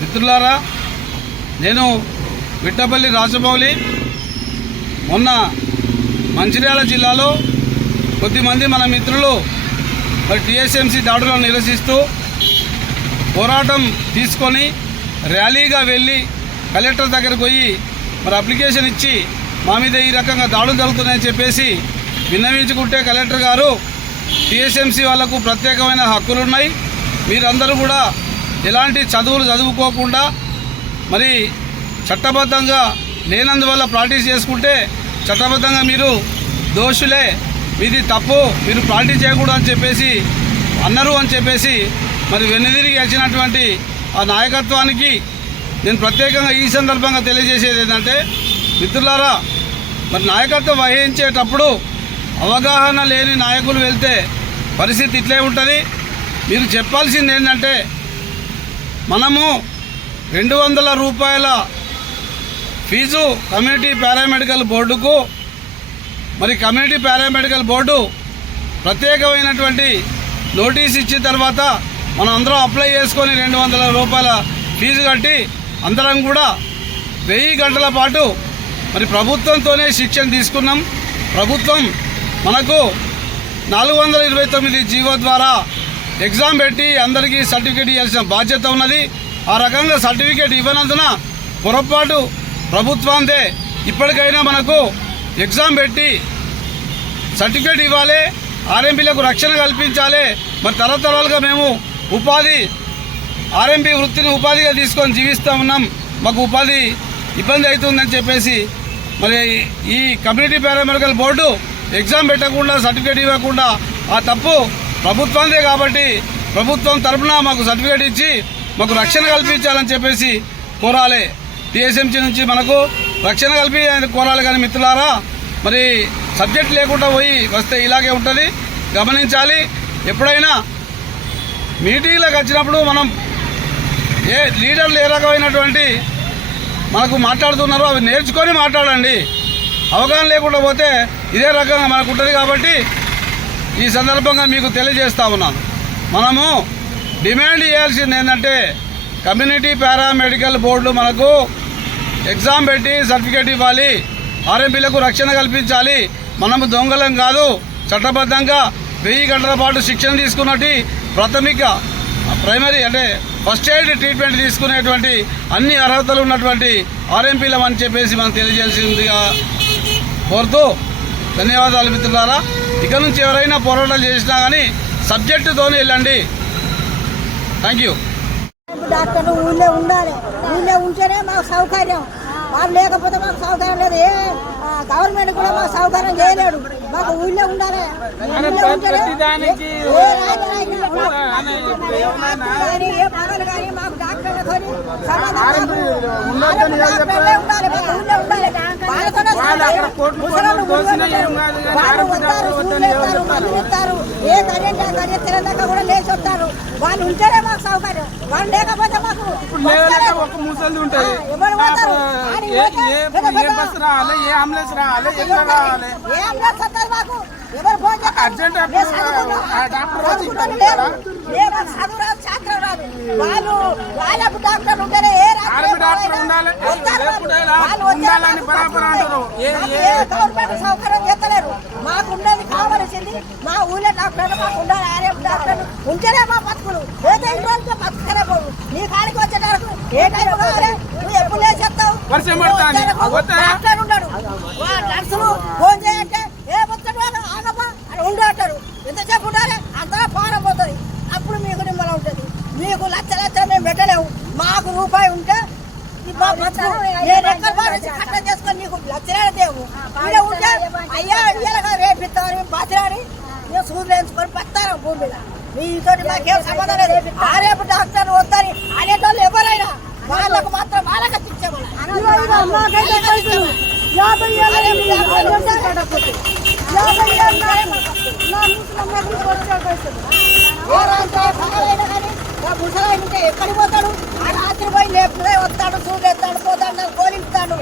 మిత్రులారా, నేను విట్టపల్లి రాజమౌళి. మొన్న మంచిర్యాల జిల్లాలో కొద్దిమంది మన మిత్రులు మరి టీఎస్ఎంసీ దాడులను నిరసిస్తూ పోరాటం తీసుకొని ర్యాలీగా వెళ్ళి కలెక్టర్ దగ్గరకు పోయి మరి అప్లికేషన్ ఇచ్చి మా మీద ఈ రకంగా దాడులు జరుగుతున్నాయని చెప్పేసి విన్నవించుకుంటే కలెక్టర్ గారు టీఎస్ఎంసీ వాళ్లకు ప్రత్యేకమైన హక్కులు ఉన్నాయి, మీరందరూ కూడా ఎలాంటి చదువులు చదువుకోకుండా మరి చట్టబద్ధంగా లేనందువల్ల ప్రాక్టీస్ చేసుకుంటే చట్టబద్ధంగా మీరు దోషులే, మీది తప్పు, మీరు ప్రాక్టీస్ చేయకూడదు అని చెప్పేసి అన్నారు అని చెప్పేసి మరి వెన్నుదిరిగి వచ్చినటువంటి ఆ నాయకత్వానికి నేను ప్రత్యేకంగా ఈ సందర్భంగా తెలియజేసేది ఏంటంటే, మిత్రులారా, మరి నాయకత్వం వహించేటప్పుడు అవగాహన లేని నాయకులు వెళ్తే పరిస్థితి ఇట్లే ఉంటుంది. మీరు చెప్పాల్సింది ఏంటంటే, మనము 200 రూపాయల ఫీజు కమ్యూనిటీ పారామెడికల్ బోర్డుకు, మరి కమ్యూనిటీ పారామెడికల్ బోర్డు ప్రత్యేకమైనటువంటి నోటీస్ ఇచ్చిన తర్వాత మనం అందరం అప్లై చేసుకొని 200 రూపాయల ఫీజు కట్టి అందరం కూడా 1000 గంటల పాటు మరి ప్రభుత్వంతోనే శిక్షణ తీసుకున్నాం. ప్రభుత్వం మనకు 429 జీవో ద్వారా ఎగ్జామ్ పెట్టి అందరికీ సర్టిఫికేట్ ఇవ్వాల్సిన బాధ్యత ఉన్నది. ఆ రకంగా సర్టిఫికేట్ ఇవ్వనందున పొరపాటు ప్రభుత్వందే. ఇప్పటికైనా మనకు ఎగ్జామ్ పెట్టి సర్టిఫికేట్ ఇవ్వాలి, ఆర్ఎంపీలకు రక్షణ కల్పించాలి. మరి తరతరాలుగా మేము ఉపాధి ఆర్ఎంపీ వృత్తిని ఉపాధిగా తీసుకొని జీవిస్తూ ఉన్నాం, మాకు ఉపాధి ఇబ్బంది అవుతుందని చెప్పేసి మరి ఈ కమ్యూనిటీ పారామెడికల్ బోర్డు ఎగ్జామ్ పెట్టకుండా సర్టిఫికేట్ ఇవ్వకుండా ఆ తప్పు ప్రభుత్వందే కాబట్టి ప్రభుత్వం తరఫున మాకు సర్టిఫికేట్ ఇచ్చి మాకు రక్షణ కల్పించాలని చెప్పేసి కోరాలి. టీఎస్ఎంసీ నుంచి మనకు రక్షణ కల్పి కోరాలి. కానీ మిత్రులారా, మరి సబ్జెక్ట్ లేకుండా పోయి వస్తే ఇలాగే ఉంటుంది, గమనించాలి. ఎప్పుడైనా మీటింగ్లకు వచ్చినప్పుడు మనం లీడర్లు ఏ రకమైనటువంటి మనకు మాట్లాడుతున్నారో అవి నేర్చుకొని మాట్లాడండి. అవగాహన లేకుండా పోతే ఇదే రకంగా మనకు ఉంటుంది. కాబట్టి ఈ సందర్భంగా మీకు తెలియజేస్తా ఉన్నాను, మనము డిమాండ్ చేయాల్సింది ఏంటంటే, కమ్యూనిటీ పారామెడికల్ బోర్డు మనకు ఎగ్జామ్ పెట్టి సర్టిఫికేట్ ఇవ్వాలి, ఆర్ఎంపీలకు రక్షణ కల్పించాలి. మనము దొంగలం కాదు, చట్టబద్ధంగా 1000 గంటల పాటు శిక్షణ తీసుకున్నట్టు ప్రాథమిక ప్రైమరీ అంటే ఫస్ట్ ఎయిడ్ ట్రీట్మెంట్ తీసుకునేటువంటి అన్ని అర్హతలు ఉన్నటువంటి ఆర్ఎంపీలం అని చెప్పేసి మనం తెలియజేయాల్సిందిగా కోరుతూ ధన్యవాదాలు మిత్రులారా. ఇక నుంచి ఎవరైనా పోరాటాలు చేసినా కానీ సబ్జెక్టుతోనే వెళ్ళండి. Thank you. డాక్టర్లు ఊళ్ళో ఉండాలి, ఊళ్ళో ఉంటేనే మాకు సౌకర్యం. వాళ్ళు లేకపోతే మాకు సౌకర్యం లేదు. ఏ గవర్నమెంట్ కూడా మాకు సౌకర్యం చేయలేడు. మాకు ఊళ్ళో ఉండాలి, ఊళ్ళో ఉంటేనే ఏ పగలు కానీ మాకు డాక్టర్లు కొని వాళ్ళు వస్తారు, మందులు ఇస్తారు, ఏ కరెంట్ ఆ కరెంట్ తెలంగాణ కూడా లేచి వస్తారు. వాళ్ళు ఉంటేనే మాకు సౌకర్యం, వాళ్ళు లేకపోతే మాకు ఎవరు పోతారు? మాకు ఎవరు ఫోన్ శాస్త్రం రాదు. వాళ్ళు వాళ్ళకు డాక్టర్లు ఉంటేనే ఏ గవర్నమెంట్ సౌకర్యం చేస్తలేరు. మాకు ఉన్నది కావాల్సింది మా ఊళ్ళో డాక్టర్లు మాకు ఉండాలి. ఆర్ఎం డాక్టర్లు ఉంటేనే మా బతుకులు. ఏదో ఇంటి వాళ్ళతో బతుకుతూనే పోవు. నీ కాడికి వచ్చేటప్పుడు ఏ టైం కావాలి, నువ్వు ఎప్పుడు లేచేస్తావు? డాక్టర్ ఉన్నాడు, నర్సులు ఫోన్ చేయంటే ఏ వస్తాడు వాళ్ళు ఆగమా అని ఉండేటారు. ఎంతసేపు ఉండాలి? అంతగా పానం పోతుంది. అప్పుడు మీకు నిమ్మలం ఉంటుంది. మీకు లక్ష మేము పెట్టలేము. మాకు రూపాయి ఉంటే నేను ఎక్కడ కట్టం చేసుకొని నీకు లక్షలే దేవు. ఇలా ఉంటే అయ్యా ఇయ్యాలగా రేపు ఇస్తామని బాధ్యని మేము సూర్యులు వేయించుకొని పెడతాను భూమి మీద. మీతోటి మాకేం సంబంధం లేదు. ఆ రేపు డాక్టర్ వద్దని అనేటోళ్ళు ఎవరైనా వాళ్ళకు మాత్రం వాళ్ళకి శిక్ష ముసలాయి ఎక్కడికి పోతాడు? ఆ రాత్రి పోయి లేపుడే వస్తాడు, సూర్యుడు పోతాడు, కోలిస్తాడు,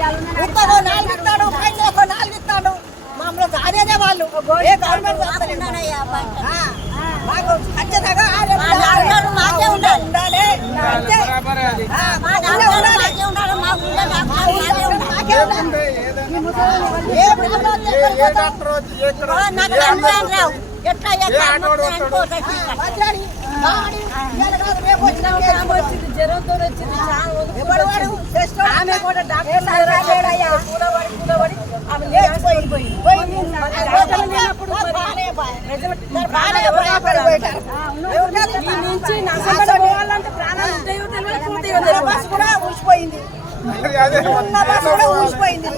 ఉత్తగో 4 ఇస్తాడు, పైసలకో 4 ఇస్తాడు. మమ్మల్ని అదేదే వాళ్ళు ఏ గవర్నమెంట్ మాకు ఖచ్చితంగా ఉండాలి. ఊసిపోయింది.